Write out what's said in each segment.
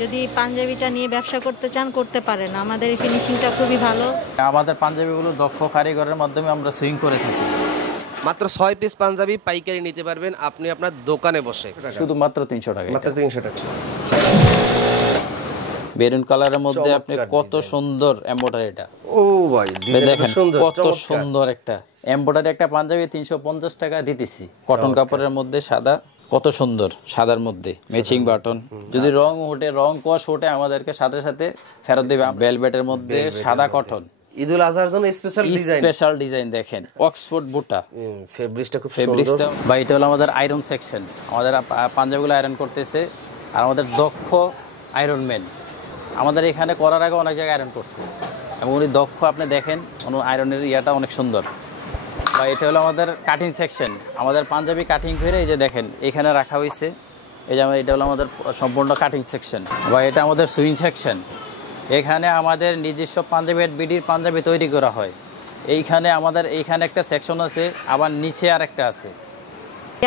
যদি পাঞ্জাবিটা নিয়ে ব্যবসা করতে চান করতে পারেন, আমাদের এই ফিনিশিংটা খুবই ভালো। আমাদের পাঞ্জাবিগুলো দক্ষ কারিগরের মাধ্যমে আমরা সুইং করে থাকি। মাত্র 6 পিস পাঞ্জাবি পাইকারি নিতে পারবেন আপনি আপনার দোকানে বসে, শুধুমাত্র 300 টাকা। মাত্র 300 টাকা। বেরুন কালারের মধ্যে আপনি কত সুন্দর এমব্রয়ডারি, এটা ও ভাই দেখেন কত সুন্দর একটা এমব্রয়ডারি একটা পাঞ্জাবি 350 টাকা দিতেছি। কটন কাপড়ের মধ্যে সাদা, কত সুন্দর, সাদার মধ্যে ম্যাচিং বাটন। যদি রং ওঠে, রং কোয়াশ ওঠে, আমাদেরকে সাথে সাথে ফেরত দেবে। ভেলভেটের মধ্যে সাদা কটন, ঈদুল আজহার জন্য স্পেশাল ডিজাইন দেখেন। অক্সফোর্ড বুটা, ফেব্রিকটা খুব ফেব্রিকটা ভাই। এটা হলো আমাদের আয়রন সেকশন। আমাদের পাঞ্জাবিগুলো আয়রন করতেছে, আর আমাদের দক্ষ আয়রন ম্যান আমাদের এখানে করার আগে অনেক জায়গায় আয়রন করছে, এবং উনি দক্ষ। আপনি দেখেন আয়রনের ইয়াটা অনেক সুন্দর। বা এটা হলো আমাদের কাটিং সেকশন। আমাদের পাঞ্জাবি কাটিং করে এই যে দেখেন এখানে রাখা হয়েছে। এই যে এটা হলো আমাদের সম্পূর্ণ কাটিং সেকশন। বা এটা আমাদের সুইং সেকশন। এখানে আমাদের নিজস্ব পাঞ্জাবি বিডির পাঞ্জাবি তৈরি করা হয়। এইখানে আমাদের এইখানে একটা সেকশন আছে, আবার নিচে আর একটা আছে।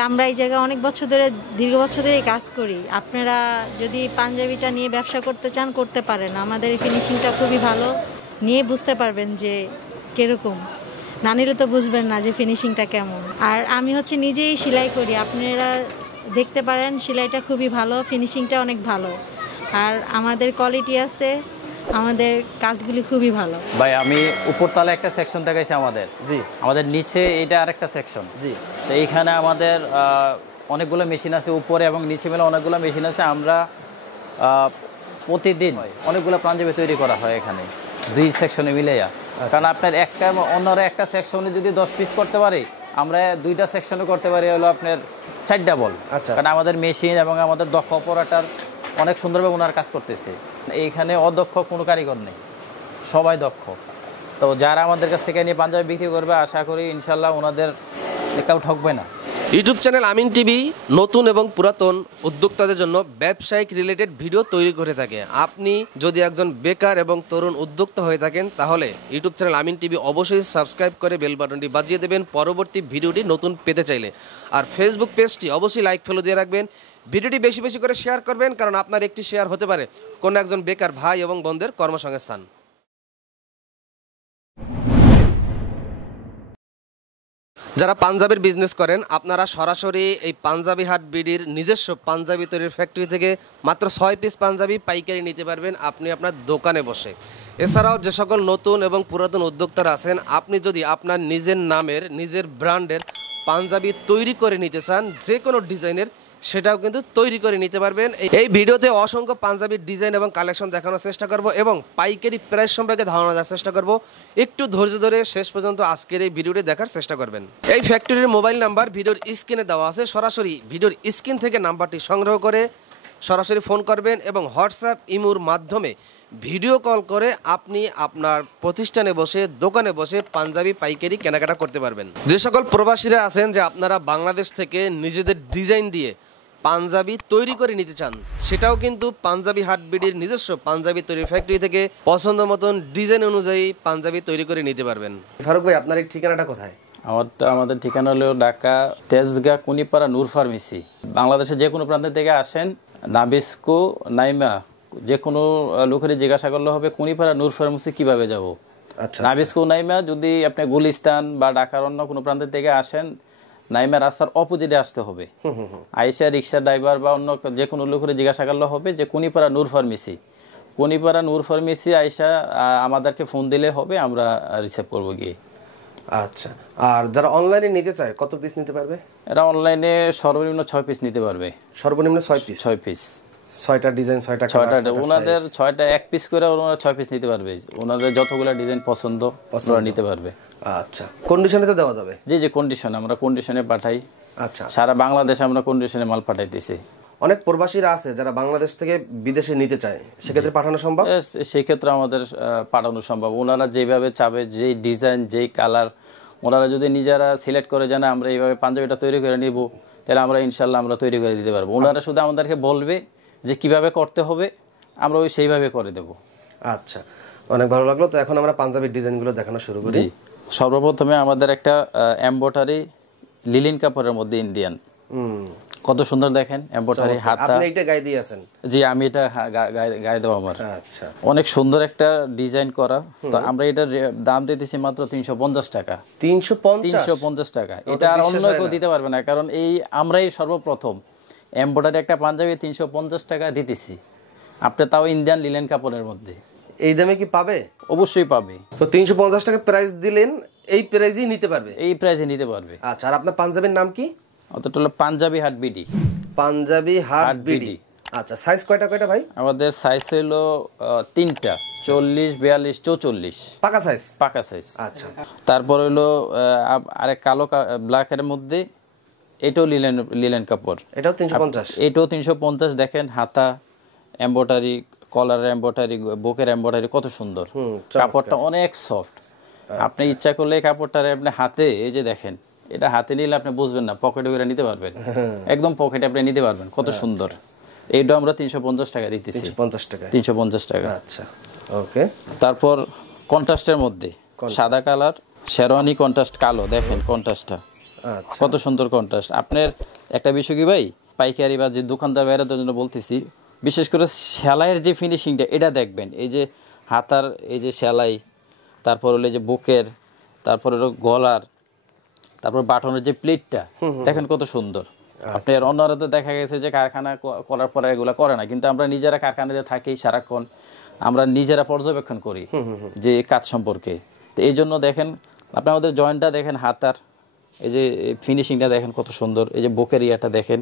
আমরা এই জায়গায় অনেক বছর ধরে, দীর্ঘ বছর ধরে কাজ করি। আপনারা যদি পাঞ্জাবিটা নিয়ে ব্যবসা করতে চান করতে পারেন, আমাদের এই ফিনিশিংটা খুবই ভালো। নিয়ে বুঝতে পারবেন যে কীরকম, না নিলে তো বুঝবেন না যে ফিনিশিংটা কেমন। আর আমি নিজেই সেলাই করি, আপনারা দেখতে পারেন সেলাইটা খুবই ভালো, ফিনিশিংটা অনেক ভালো, আর আমাদের কোয়ালিটি আছে, আমাদের কাজগুলি খুবই ভালো। ভাই আমি উপরতলা একটা সেকশন দেখাইছি আমাদের, জি। আমাদের নিচে এটা আরেকটা সেকশন, জি। তো এইখানে আমাদের অনেকগুলো মেশিন আছে, উপরে এবং নিচে মিলে অনেকগুলো মেশিন আছে। আমরা প্রতিদিন অনেকগুলো পাঞ্জাবি তৈরি করা হয় এখানে, 2 সেকশনে মিলেয়া। কারণ আপনার একটা অন্যরা একটা সেকশনে যদি 10 পিস করতে পারি, আমরা 2টা সেকশনে করতে পারি হলো আপনার 4 ডাবল। কারণ আমাদের মেশিন এবং আমাদের দক্ষ অপারেটর অনেক সুন্দরভাবে ওনার কাজ করতেছে। এইখানে অদক্ষ কোনো কারিগর নেই, সবাই দক্ষ। তো যারা আমাদের কাছ থেকে নিয়ে পাঞ্জাবি বিক্রি করবে, আশা করি ইনশাল্লাহ ওনাদের কেউ ঠকবে না। ইউটিউব চ্যানেল আমিন টিভি নতুন এবং পুরাতন উদ্যোক্তাদের জন্য ব্যবসায়িক রিলেটেড ভিডিও তৈরি করে থাকে। আপনি যদি একজন বেকার এবং তরুণ উদ্যোক্তা হয়ে থাকেন, তাহলে ইউটিউব চ্যানেল আমিন টিভি অবশ্যই সাবস্ক্রাইব করে বেল বাটনটি বাজিয়ে দেবেন পরবর্তী ভিডিওটি নতুন পেতে চাইলে। আর ফেসবুক পেজটি অবশ্যই লাইক ফলো দিয়ে রাখবেন। ভিডিওটি বেশি বেশি করে শেয়ার করবেন, কারণ আপনার একটি শেয়ার হতে পারে কোনো একজন বেকার ভাই এবং বোনদের কর্মসংস্থান। যারা পাঞ্জাবির বিজনেস করেন, আপনারা সরাসরি এই পাঞ্জাবি হাট বিডির নিজস্ব পাঞ্জাবি তৈরির ফ্যাক্টরি থেকে মাত্র 6 পিস পাঞ্জাবি পাইকারি নিতে পারবেন আপনি আপনার দোকানে বসে। এছাড়াও যে সকল নতুন এবং পুরাতন উদ্যোক্তারা আছেন, আপনি যদি আপনার নিজের নামের, নিজের ব্র্যান্ডের পাঞ্জাবি তৈরি করে নিতে চান, যে কোনো ডিজাইনের, সেটাও কিন্তু তৈরি করে নিতে পারবেন। এই ভিডিওতে অসংখ্য পাঞ্জাবির ডিজাইন এবং কালেকশন দেখানোর চেষ্টা করব, এবং পাইকারি প্রাইস সম্পর্কে ধারণা দেওয়ার চেষ্টা করব। একটু ধৈর্য ধরে শেষ পর্যন্ত আজকের এই ভিডিওটি দেখার চেষ্টা করবেন। এই ফ্যাক্টরির মোবাইল নাম্বার ভিডিওর স্ক্রিনে দেওয়া আছে, সরাসরি ভিডিওর স্ক্রিন থেকে নাম্বারটি সংগ্রহ করে সরাসরি ফোন করবেন, এবং হোয়াটসঅ্যাপ ইমোর মাধ্যমে ভিডিও কল করে আপনি আপনার প্রতিষ্ঠানে বসে, দোকানে বসে পাঞ্জাবি পাইকারি কেনাকাটা করতে পারবেন। যে সকল প্রবাসীরা আছেন যে আপনারা বাংলাদেশ থেকে নিজেদের ডিজাইন দিয়ে পাঞ্জাবি তৈরি করে নিতে চান, সেটাও কিন্তু পাঞ্জাবি হাট বিডির নিজস্ব পাঞ্জাবি তৈরির ফ্যাক্টরি থেকে পছন্দ মতন ডিজাইন অনুযায়ী পাঞ্জাবি তৈরি করে নিতে পারবেন। ফারুক ভাই, আপনার এই ঠিকানাটা কোথায়? আমাদের ঠিকানা হলো ঢাকা তেজগাঁ কুনিপাড়া নূর ফার্মেসি। বাংলাদেশে যে কোনো প্রান্ত থেকে আসেন, নাবিস্কো নাইমা যে কোনো লোকেরই জিজ্ঞাসা করলে হবে কুনিপাড়া নূর ফার্মেসি কিভাবে যাব। নাবিস্কো নাইমা যদি আপনি গুলিস্তান বা ঢাকার অন্য কোনো প্রান্ত থেকে আসেন, নাইমা রাস্তার অপোজিটে আসতে হবে। আইসা রিক্সা ড্রাইভার বা অন্য যে কোনো লোকের জিজ্ঞাসা করলে হবে যে কুনিপাড়া নূর ফার্মেসি। কুনিপাড়া নূর ফার্মেসি আইসা আমাদেরকে ফোন দিলে হবে, আমরা রিসিভ করবো গিয়ে। আচ্ছা, আর যারা অনলাইনে নিতে চায় কত পিস নিতে পারবে? এরা অনলাইনে সর্বনিম্ন 6 পিস নিতে পারবে। সর্বনিম্ন 6 পিস? 6 পিস, 6টা ডিজাইন, 6টা ওনাদের 6টা 1 পিস করে ওনারা 6 পিস নিতে পারবে। ওনাদের যতগুলো ডিজাইন পছন্দ ওরা নিতে পারবে। আচ্ছা, কন্ডিশনে তো দেওয়া যাবে? জি জি, কন্ডিশন, আমরা কন্ডিশনে পাঠাই। আচ্ছা, সারা বাংলাদেশে আমরা কন্ডিশনে মাল পাঠাইতেছি। অনেক প্রবাসীরা আছে যারা বাংলাদেশ থেকে বিদেশে নিতে চায়, সেক্ষেত্রে পাঠানো সম্ভব? সেই ক্ষেত্রে আমাদের পাঠানো সম্ভব। ওনারা যেভাবে চাবে, যেই ডিজাইন, যেই কালার, ওনারা যদি নিজেরা সিলেক্ট করে জানে আমরা এইভাবে পাঞ্জাবিটা তৈরি করে নিব, তাহলে আমরা ইনশাল্লাহ আমরা তৈরি করে দিতে পারবো। ওনারা শুধু আমাদেরকে বলবে যে কিভাবে করতে হবে, আমরা ওই সেইভাবে করে দেব। আচ্ছা, অনেক ভালো লাগলো। তো এখন আমরা পাঞ্জাবির ডিজাইনগুলো দেখানো শুরু করি। জি, সর্বপ্রথমে আমাদের একটা এমব্রয়ডারি লিলিন কাপড়ের মধ্যে ইন্ডিয়ান, কত সুন্দর দেখেন এমব্রয়ডারি হাতা। আপনি এটা গায়ে দিয়ে আছেন? জি, আমি এটা গায়ে দেওয়া আমার। আচ্ছা, অনেক সুন্দর একটা ডিজাইন করা। তো আমরা এটার দাম দিতেছি মাত্র 350 টাকা। 350 টাকা। এটা আর অন্য কেউ দিতে পারবে না, কারণ এই আমরাই সর্বপ্রথম এমব্রয়ডারি একটা পাঞ্জাবি 350 টাকা দিতেছি। আপনি তাও ইন্ডিয়ান লিলেন কাপড়ের মধ্যে। এই দামে কি পাবে? অবশ্যই পাবে। তো 350 টাকা প্রাইস দিলেন, এই প্রাইসেই নিতে পারবে? এই প্রাইসে নিতে পারবে। আচ্ছা, আর আপনার পাঞ্জাবির নাম কি? অতটা হলো পাঞ্জাবি হাট বিডি। পাঞ্জাবি হাট বিডি। আচ্ছা, সাইজ কয়টা ভাই? আমাদের সাইজ হলো 3টা, 40, 42, 44 পাকা সাইজ। পাকা সাইজ। আচ্ছা, তারপর হলো আরেক কালো ব্ল্যাকের মধ্যে, এটাও লিলেন কাপড়। এটাও 350। এটাও 350। দেখেন হাতা এমব্রয়ডারি, কলার এমব্রয়ডারি, বুকের এমব্রয়ডারি কত সুন্দর। কাপড়টা অনেক সফট। আপনি ইচ্ছা করলে কাপড়টারে আপনি হাতে, এই যে দেখেন, এটা হাতে নিলে আপনি বুঝবেন না, পকেটে করে নিতে পারবেন, একদম পকেটে আপনি নিতে পারবেন, কত সুন্দর। এইটা আমরা 350 টাকা দিতেছি। 350 টাকা। আচ্ছা, ওকে। তারপর কন্ট্রাস্টের মধ্যে সাদা কালার শেরওয়ানি কন্ট্রাস্ট কালো, দেখেন কন্ট্রাস্টটা কত সুন্দর কন্ট্রাস্ট। আপনার একটা বিষয় কি ভাই, পাইকারি বা যে দোকানদার বাইরেদের জন্য বলতেছি, বিশেষ করে সেলাইয়ের যে ফিনিশিংটা এটা দেখবেন। এই যে হাতার এই যে সেলাই, তারপর হলো যে বুকের, তারপর হলো গলার, তারপর বাটনের যে প্লেটটা দেখেন কত সুন্দর। আপনার অন্যরা তো দেখা গেছে যে কারখানা করার পরে এগুলো করে না, কিন্তু আমরা নিজেরা কারখানাতে থাকি সারাক্ষণ, আমরা নিজেরা পর্যবেক্ষণ করি যে কাজ সম্পর্কে। তো এই জন্য দেখেন আপনি আমাদের জয়েন্টটা দেখেন, হাতার এই যে ফিনিশিংটা দেখেন কত সুন্দর, এই যে বুকের ইয়াটা দেখেন,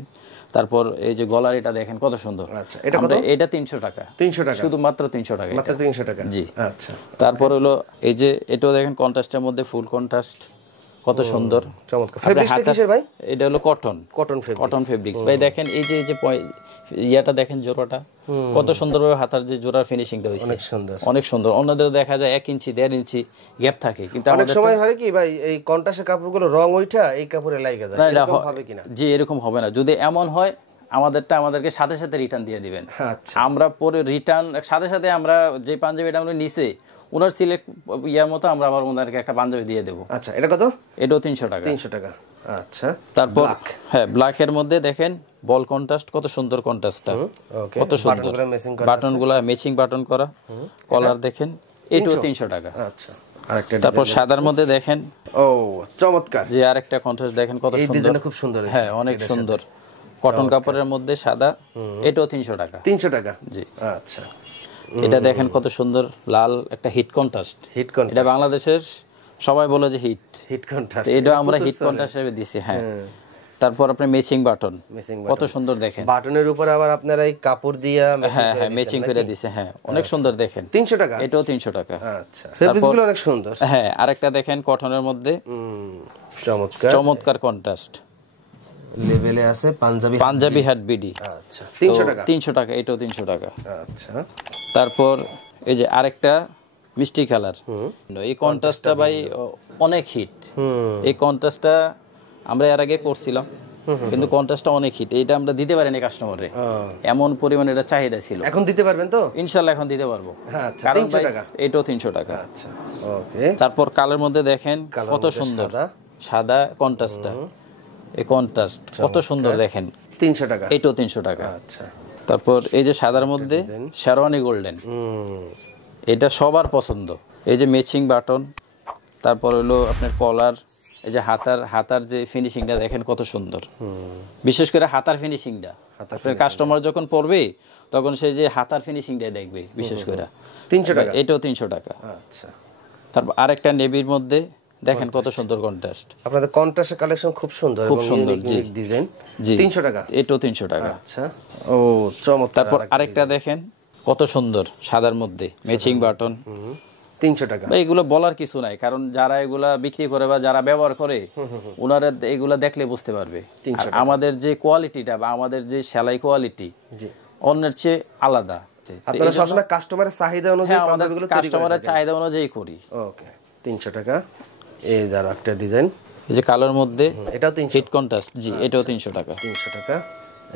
তারপর এই যে গলার এটা দেখেন কত সুন্দর। আচ্ছা, এটা কত? এটা 300 টাকা। 300 টাকা, শুধুমাত্র 300 টাকা। মাত্র 300 টাকা। জি। আচ্ছা, তারপর হলো এই যে এটাও দেখেন কন্ট্রাস্টের মধ্যে, ফুল কন্ট্রাস্ট কত সুন্দর, চমৎকার। ফেব্রিক্সটা কিসের ভাই? এটা হলো কটন ফেব্রিক্স ভাই। দেখেন এই যে ইয়াটা দেখেন, জোড়াটা কত সুন্দরভাবে হাতার যে জোড়ার ফিনিশিংটা হইছে, অনেক সুন্দর। অন্যদের দেখা যায় 1 ইঞ্চি 1.5 ইঞ্চি গ্যাপ থাকে, কিন্তু অনেক সময় হয় কি ভাই, এই কন্ট্রাস্টের কাপড়গুলো রং ওইটা এই কাপড়ে লাগা যায়, এরকম হবে কিনা? জি, এরকম হবে না। যদি এমন হয় আমাদেরকে সাথে সাথে রিটার্ন দিয়ে দিবেন। আমরা পরে রিটার্ন সাথে সাথে, আমরা যে পাঞ্জাবিটা আমরা নিচে ওনার সিলেক্ট ইয়ার মতো আমরা আবার ওনাদেরকে একটা পাঞ্জাবি দিয়ে দেবো। আচ্ছা, এটা কত? এটাও 300 টাকা। 300 টাকা। আচ্ছা, তারপর হ্যাঁ, ব্ল্যাকের মধ্যে দেখেন বল কন্ট্রাস্ট কত সুন্দর, কন্ট্রাস্টটা কত সুন্দর, বাটনগুলো ম্যাচিং বাটন করা, কলার দেখেন, এটাও 300 টাকা। আচ্ছা, তারপর সাদার মধ্যে দেখেন, ও চমৎকার, যে আরেকটা কন্ট্রাস্ট দেখেন কত সুন্দর, এই ডিজাইনটা খুব সুন্দর। হ্যাঁ, অনেক সুন্দর। কটন কাপড়ের মধ্যে সাদা, এটাও 300 টাকা। 300 টাকা। জি। আচ্ছা, এটা দেখেন কত সুন্দর লাল একটা হিট কন্ট্রাস্ট। এটা বাংলাদেশের সবাই বলে যে হিট কন্ট্রাস্ট, এটা আমরা হিট কন্ট্রাস্ট হিসেবে দিছি। হ্যাঁ, তারপর আপনি ম্যাচিং বাটন কত সুন্দর দেখেন, বাটনের উপর আবার আপনারা এই কাপড় দিয়া ম্যাচিং করে দিছে। হ্যাঁ, অনেক সুন্দর দেখেন। 300 টাকা। এটাও 300 টাকা। আচ্ছা, ফেব্রিক্সগুলো অনেক সুন্দর। হ্যাঁ, আরেকটা দেখেন কটনের মধ্যে, চমৎকার কন্ট্রাস্ট লেভেলে আছে পাঞ্জাবি হাট বিডি। আচ্ছা, 300 টাকা। 300 টাকা, এটাও 300 টাকা। আচ্ছা, তারপর এই যে আরেকটা মিষ্টি কালার, এই কন্ট্রাস্টটা ভাই অনেক হিট। এই কন্ট্রাস্টটা আমরা এর আগে করছিলাম, কিন্তু কন্ট্রাস্টটা অনেক হিট। এটা আমরা দিতে পারিনি কাস্টমারে, এমন পরিমাণে এটা চাহিদা ছিল। এখন দিতে পারবেন তো? ইনশাআল্লাহ এখন দিতে পারবো। আচ্ছা, 300 টাকা। এটাও 300 টাকা। আচ্ছা, ওকে। তারপর কালার মধ্যে দেখেন কত সুন্দর, সাদা কন্ট্রাস্টটা, এই কন্ট্রাস্ট কত সুন্দর দেখেন, 300 টাকা। এটাও 300 টাকা। আচ্ছা, তারপর এই যে সাদার মধ্যে শেরওয়ানি গোল্ডেন, এটা সবার পছন্দ। এই যে ম্যাচিং বাটন, তারপর হলো আপনার কলার, এই যে হাতার যে ফিনিশিংটা দেখেন কত সুন্দর। বিশেষ করে হাতার ফিনিশিংটা আপনার কাস্টমার যখন পরবে তখন সে যে হাতার ফিনিশিংটা দেখবে বিশেষ করে। 300 টাকা। এটাও 300 টাকা। আচ্ছা, তারপর আরেকটা নেভির মধ্যে দেখেন কত সুন্দর কন্ট্রাস্ট। আপনাদের কন্ট্রাস্টের কালেকশন খুব সুন্দর, খুব সুন্দর। জি, ডিজাইন। জি, 300 টাকা। এটাও 300 টাকা। আচ্ছা, ও চমৎকার। তারপর আরেকটা দেখেন কত সুন্দর সাদার মধ্যে ম্যাচিং বাটন, 300 টাকা। এগুলো বলার কিছু নাই, কারণ যারা এগুলা বিক্রি করে বা যারা ব্যবহার করে ওনারা এগুলা দেখলে বুঝতে পারবে। আর আমাদের যে কোয়ালিটিটা বা আমাদের যে সেলাই কোয়ালিটি অন্যের চেয়ে আলাদা। আপনারা সবসময় কাস্টমারের চাহিদা অনুযায়ী পাঞ্জাবিগুলো তৈরি করেন? কাস্টমারের চাহিদা অনুযায়ী করি। ওকে, 300 টাকা। এই যার একটা ডিজাইন, এই যে কালার মধ্যে, এটাও 300। হিট কন্ট্রাস্ট, জি, এটাও 300 টাকা। 300 টাকা।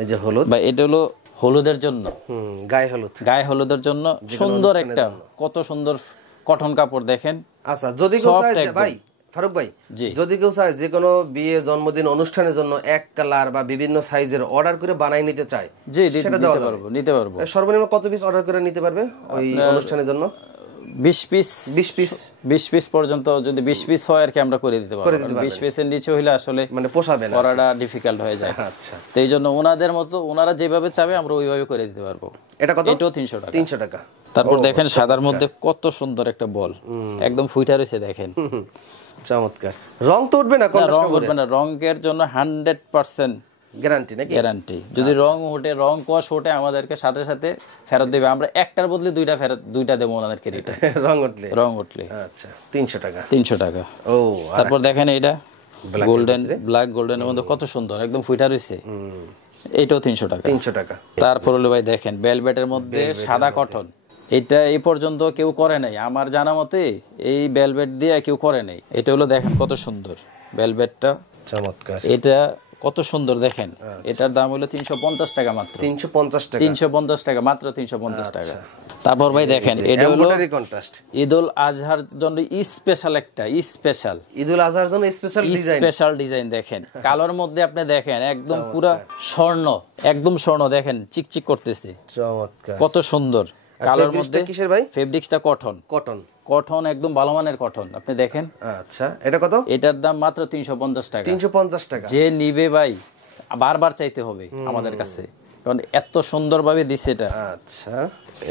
এই যে হলুদ, বা এটা হলো হলুদের জন্য, গায়ে হলুদের জন্য সুন্দর একটা কত সুন্দর কটন কাপড় দেখেন। আচ্ছা, যদি কেউ চায় ভাই ফারুক ভাই, জি। যদি কেউ চায় যে কোনো বিয়ে জন্মদিন অনুষ্ঠানের জন্য এক কালার বা বিভিন্ন সাইজের অর্ডার করে বানাই নিতে চায়, জি সেটা নিতে দেওয়া যাবে? পারবো, নিতে পারবো। সর্বনিম্ন কত পিস অর্ডার করে নিতে পারবে ওই অনুষ্ঠানের জন্য? 20 পিস 20 পিস পর্যন্ত, যদি 20 পিস হয় আর কি আমরা করে দিতে পারবো। 20 পিসের নিচে হইলে আসলে মানে পোষাবে না, করাটা ডিফিকাল্ট হয়ে যায়। আচ্ছা, তো এই জন্য ওনাদের মতো ওনারা যেভাবে চাবে আমরা ওইভাবে করে দিতে পারবো। এটা কত? এটাও 300 টাকা। 300 টাকা। তারপর দেখেন সাদার মধ্যে কত সুন্দর একটা বল, একদম ফুইটা রয়েছে দেখেন। চমৎকার। রং তো উঠবে না? না, রং উঠবে না, রঙের জন্য 100% গ্যারান্টি নাকি? গ্যারান্টি। যদি রং ওঠে, রং কষ ওঠে, আমাদেরকে সাথে সাথে ফেরত দেবে। আমরা একটার বদলে দুইটা দেবো ওনাদেরকে রিটার্ন। রং উঠলে আচ্ছা, 300 টাকা। 300 টাকা। ও, তারপর দেখেন এটা গোল্ডেন, ব্ল্যাক গোল্ডেনের মধ্যে কত সুন্দর, একদম ফুইটা রয়েছে। এইটাও 300 টাকা। 300 টাকা। তারপর হলো ভাই দেখেন ভেলভেটের মধ্যে সাদা কটন, এটা এই পর্যন্ত কেউ করে নাই আমার জানা মতে, এই ভেলভেট দিয়ে কেউ করে নাই। এটা হলো দেখেন কত সুন্দর ভেলভেটটা, চমৎকার। এটা কত সুন্দর দেখেন। এটার দাম হলো 350 টাকা মাত্র। 350 টাকা। 350 টাকা মাত্র, 350 টাকা। তারপর ভাই দেখেন এটা হলো ঈদুল আজহার জন্য স্পেশাল একটা ঈদুল আজহার জন্য স্পেশাল ডিজাইন দেখেন। কালোর মধ্যে আপনি দেখেন একদম পুরা স্বর্ণ, একদম স্বর্ণ দেখেন, চিকচিক করতেছে, চমৎকার, কত সুন্দর। কালোর মধ্যে কিসের ভাই? ফেব্রিক্সটা কটন, একদম ভালো মানের কটন। আপনি দেখেন। আচ্ছা, এটা কত? এটার দাম মাত্র 350 টাকা। 350 টাকা। যে নিবে ভাই বারবার চাইতে হবে আমাদের কাছে, কারণ এত সুন্দরভাবে দিছে এটা। আচ্ছা,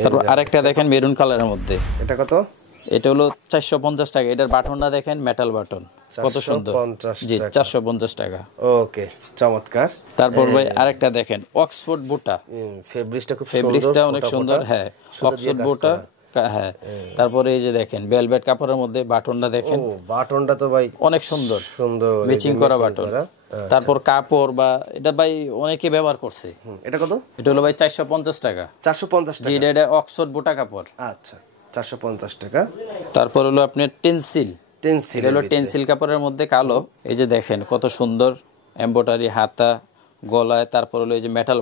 তারপর আরেকটা দেখেন মেরুন কালারের মধ্যে, এটা কত? এটা হলো 450 টাকা। এটার বাটনটা দেখেন মেটাল বাটন, কত সুন্দর। জি, 450 টাকা। ওকে, চমৎকার। তারপর ভাই আরেকটা দেখেন অক্সফোর্ড বুটা, ফেব্রিক্সটা অনেক সুন্দর। হ্যাঁ, অক্সফোর্ড বুটা। হ্যাঁ, তারপরে এই যে দেখেন ভেলভেট কাপড়ের মধ্যে বাটনটা দেখেন, বাটনটা তো ভাই অনেক সুন্দর ম্যাচিং করা বাটন। তারপর কাপড় বা এটা ভাই অনেকে ব্যবহার করছে। এটা কত? এটা হলো ভাই 450 টাকা। 450 টাকা। জি, এটা অক্সফোর্ড বুটা কাপড়। আচ্ছা, 450 টাকা। তারপর হলো আপনার টেন্সিল হলো টেন্সিল কাপড়ের মধ্যে কালো। এই যে দেখেন কত সুন্দর এমব্রয়ডারি হাতা, গলায়। তারপর হলো এই যে মেটাল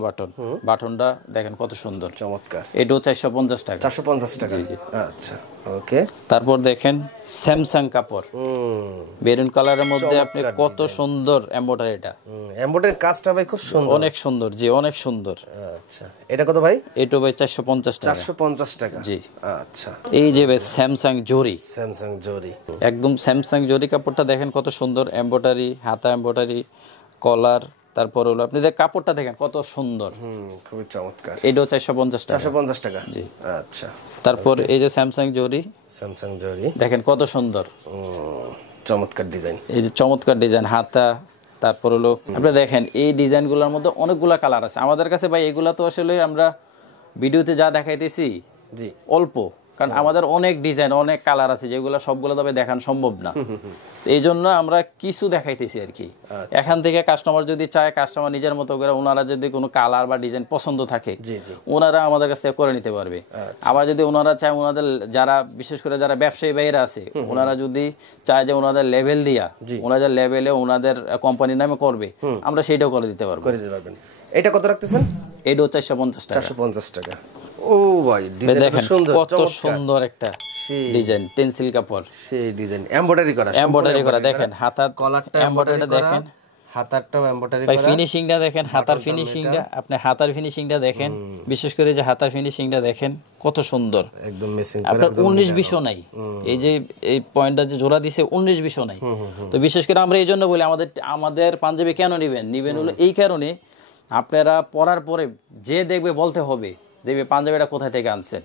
বাটনটা দেখেন কত সুন্দর, চমৎকার। এটাও 450 টাকা। 450 টাকা। জি জি। আচ্ছা, ওকে। তারপর দেখেন স্যামসাং কাপড়, মেরুন কালারের মধ্যে আপনি কত সুন্দর এমব্রয়ডারিটা, এমব্রয়ডারির কাজটা ভাই খুব সুন্দর, অনেক সুন্দর। জি, অনেক সুন্দর। আচ্ছা, এটা কত ভাই? এটাও ভাই 450 টাকা। 450 টাকা। জি। আচ্ছা, এই যে ভাই স্যামসাং জরি, একদম স্যামসাং জরি কাপড়টা দেখেন কত সুন্দর এমব্রয়ডারি, হাতা এমব্রয়ডারি, কলার। তারপর হলো আপনি কাপড়টা দেখেন কত সুন্দর, খুবই চমৎকার। এটাও 450 টাকা। 450 টাকা। জি। আচ্ছা, তারপর এই যে স্যামসাং জরি দেখেন কত সুন্দর, চমৎকার ডিজাইন। এই যে চমৎকার ডিজাইন হাতা। তারপর হলো আপনি দেখেন এই ডিজাইনগুলোর মধ্যে অনেকগুলা কালার আছে আমাদের কাছে ভাই। এগুলা তো আসলে আমরা ভিডিওতে যা দেখাইতেছি জি অল্প, কারণ আমাদের অনেক ডিজাইন, অনেক কালার আছে, যেগুলো সবগুলো তবে দেখানো সম্ভব না। এই জন্য আমরা কিছু দেখাইতেছি আর কি। এখান থেকে কাস্টমার যদি চায়, কাস্টমার নিজের মতো করে, ওনারা যদি কোনো কালার বা ডিজাইন পছন্দ থাকে, ওনারা আমাদের কাছ থেকে করে নিতে পারবে। আবার যদি ওনারা চায়, ওনাদের যারা বিশেষ করে যারা ব্যবসায়ী বাইরে আছে, ওনারা যদি চায় যে ওনাদের লেভেল দিয়া, ওনাদের লেভেলে ওনাদের কোম্পানির নামে করবে, আমরা সেইটাও করে দিতে পারবো। এটা কত রাখতেছেন? এটাও 450 টাকা। 450 টাকা। ও ভাই, দেখেন কত সুন্দর একটা ডিজাইন, টেন্সিল কাপড়, সেই ডিজাইন এমব্রয়ডারি করা দেখেন। হাতার কলারটা এমব্রয়ডারি দেখেন, হাতারটাও এমব্রয়ডারি করা। ফিনিশিংটা দেখেন, হাতার ফিনিশিংটা, আপনি হাতার ফিনিশিংটা দেখেন, বিশেষ করে যে হাতার ফিনিশিংটা দেখেন কত সুন্দর, একদম মেশিং করা। আপনার 19-20 নাই, এই যে এই পয়েন্টটা যে জোড়া দিছে 19-20 নাই। তো বিশেষ করে আমরা এই জন্য বলি আমাদের পাঞ্জাবি কেন নিবেন হলো এই কারণে, আপনারা পরার পরে যে দেখবে বলতে হবে যে পাঞ্জাবিটা কোথায় থেকে আনছেন,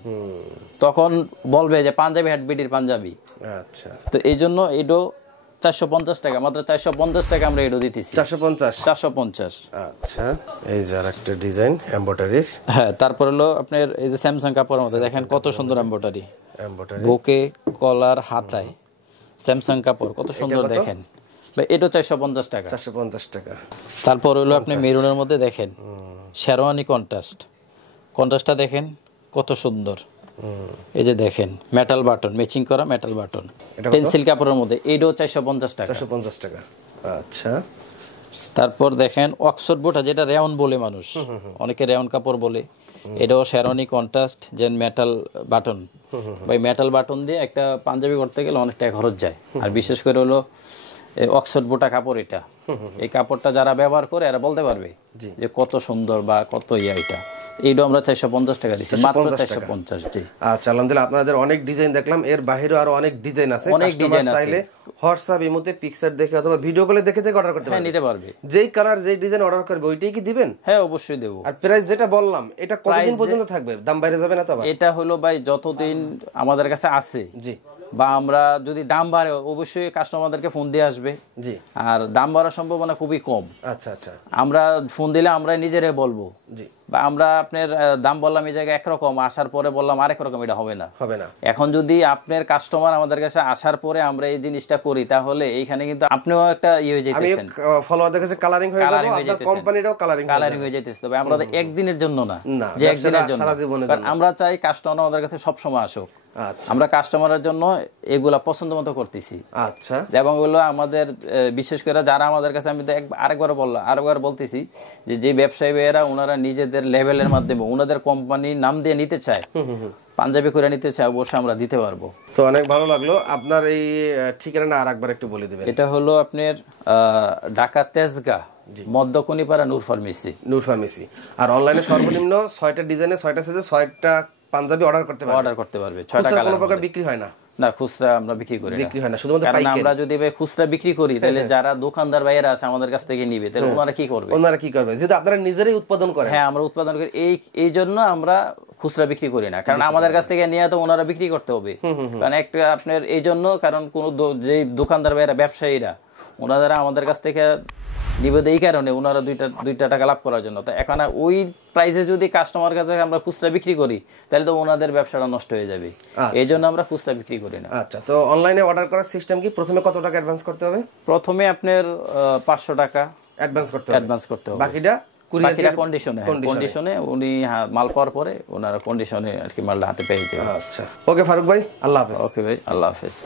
তখন বলবে যে পাঞ্জাবি হাট বিডির পাঞ্জাবি। আচ্ছা, তো এই জন্য এটাও 450 টাকা, মাত্র 450 টাকা আমরা এটা দিতেছি। 450। আচ্ছা, এই যে আরেকটা ডিজাইন এমব্রয়ডারি। হ্যাঁ, তারপর হলো আপনার এই যে স্যামসাং কাপড়ের মধ্যে দেখেন কত সুন্দর এমব্রয়ডারি, বুকে, কলার, হাতায় স্যামসাং কাপড় কত সুন্দর দেখেন। এটা 450 টাকা। 450 টাকা। তারপর হলো আপনি মেরুনের মধ্যে দেখেন শেরওয়ানি কন্ট্রাস্টটা দেখেন কত সুন্দর। এই যে দেখেন মেটাল বাটন, ম্যাচিং করা মেটাল বাটন, পেন্সিল কাপড়ের মধ্যে, এটাও 450 টাকা। 450 টাকা। আচ্ছা, তারপর দেখেন অক্সফোর্ড বুটা, যেটা রেয়ন বলে মানুষ, অনেকে রেয়ন কাপড় বলে, এটাও শেরওয়ানি কন্ট্রাস্ট যেন মেটাল বাটন, ভাই মেটাল বাটন দিয়ে একটা পাঞ্জাবি করতে গেলে অনেক টাকা খরচ যায়। আর বিশেষ করে হলো অক্সফোর্ড বোটা কাপড়, এটা এই কাপড়টা যারা ব্যবহার করে এরা বলতে পারবে যে কত সুন্দর বা কত এটা। এইটা আমরা 450 টাকা দিচ্ছি, মাত্র 450। জি আচ্ছা, আলহামদুলিল্লাহ। আপনাদের অনেক ডিজাইন দেখলাম, এর বাইরেও আরো অনেক ডিজাইন আছে। অনেক ডিজাইন আছে, চাইলে হোয়াটসঅ্যাপ ইমোতে পিকচার দেখে অথবা ভিডিও কলে দেখে অর্ডার করতে পারবে। নিতে পারবে, যেই কালার যেই ডিজাইন অর্ডার করবে ওইটাই কি দিবেন? হ্যাঁ অবশ্যই দেব। আর প্রাইস যেটা বললাম এটা কতদিন পর্যন্ত থাকবে? দাম বাইরে যাবে না তো? এটা হলো ভাই যতদিন আমাদের কাছে আছে, জি, বা আমরা যদি দাম বাড়ে অবশ্যই কাস্টমারদেরকে ফোন দিয়ে আসবে। জি, আর দাম বাড়ার সম্ভাবনা খুবই কম। আচ্ছা আচ্ছা, আমরা ফোন দিলে আমরা নিজেরাই বলবো। জি, বা আমরা আপনার দাম বললাম এই জায়গায় একরকম, আসার পরে বললাম আরেক রকম, এটা হবে না, হবে না। এখন যদি আপনার কাস্টমার আমাদের কাছে আসার পরে আমরা এই জিনিসটা করি তাহলে এইখানে কিন্তু আপনিও একটা হয়ে যাইতেছেন, ফলোয়ারদের কাছে কালারিং হয়ে যাবে, আপনার কোম্পানিটাও কালারিং হয়ে যাইতেছে। তবে আমরা তো একদিনের জন্য না, যে একদিনের জন্য, কারণ আমরা চাই কাস্টমার আমাদের কাছে সব সময় আসুক। আমরা কাস্টমারের জন্য এগুলা পছন্দ মতো করতেছি। আচ্ছা, এবং হলো আমাদের বিশেষ করে যারা আমাদের কাছে, আমি তো আরেকবার বলতেছি যে ব্যবসায়ী ভাইয়েরা ওনারা নিজেদের লেভেলের মাধ্যমে ওনাদের কোম্পানির নাম দিয়ে নিতে চায়, পাঞ্জাবি করে নিতে চায়, অবশ্যই আমরা দিতে পারবো। তো অনেক ভালো লাগলো। আপনার এই ঠিকানাটা আরেকবার একটু বলে দিবেন। এটা হলো আপনার ঢাকা তেজগাঁ মধ্যকনিপাড়া নূর ফার্মেসি। নূর ফার্মেসি। আর অনলাইনে সর্বনিম্ন 6টা ডিজাইনে 6টা সাইজে 6টা পাঞ্জাবি অর্ডার করতে পারবে। 6টা কালার। কোনো প্রকার বিক্রি হয় না? না, খুচরা আমরা বিক্রি করি না, শুধুমাত্র পাইকারি। আমরা যদি খুচরা বিক্রি করি তাহলে যারা দোকানদার ভাইয়েরা আছে আমাদের কাছ থেকে নিবে, তাহলে ওনারা কি করবে? যেহেতু আপনারা নিজেরাই উৎপাদন করেন। হ্যাঁ, আমরা উৎপাদন করি, এই জন্য আমরা খুচরা বিক্রি করি না, কারণ আমাদের কাছ থেকে নিয়ে তো ওনারা বিক্রি করতে হবে। কারণ একটা আপনার এই জন্য, কারণ কোন যে দোকানদার ভাইয়েরা ব্যবসায়ীরা ওনারা আমাদের কাছ থেকে নিবে এই কারণে, ওনারা দুইটা টাকা লাভ করার জন্য। তো এখন ওই প্রাইসে যদি কাস্টমার কাছে আমরা খুচরা বিক্রি করি তাহলে তো ওনাদের ব্যবসাটা নষ্ট হয়ে যাবে, এই জন্য আমরা খুচরা বিক্রি করি না। আচ্ছা, তো অনলাইনে অর্ডার করার সিস্টেম কি? প্রথমে কত টাকা অ্যাডভান্স করতে হবে? প্রথমে আপনার 500 টাকা অ্যাডভান্স করতে হবে। বাকিটা কন্ডিশনে উনি মাল পাওয়ার পরে ওনারা কন্ডিশনে আর কি মালটা হাতে পেয়ে যাবে। আচ্ছা, ওকে ফারুক ভাই, আল্লাহ হাফেজ। ওকে ভাই, আল্লাহ হাফেজ।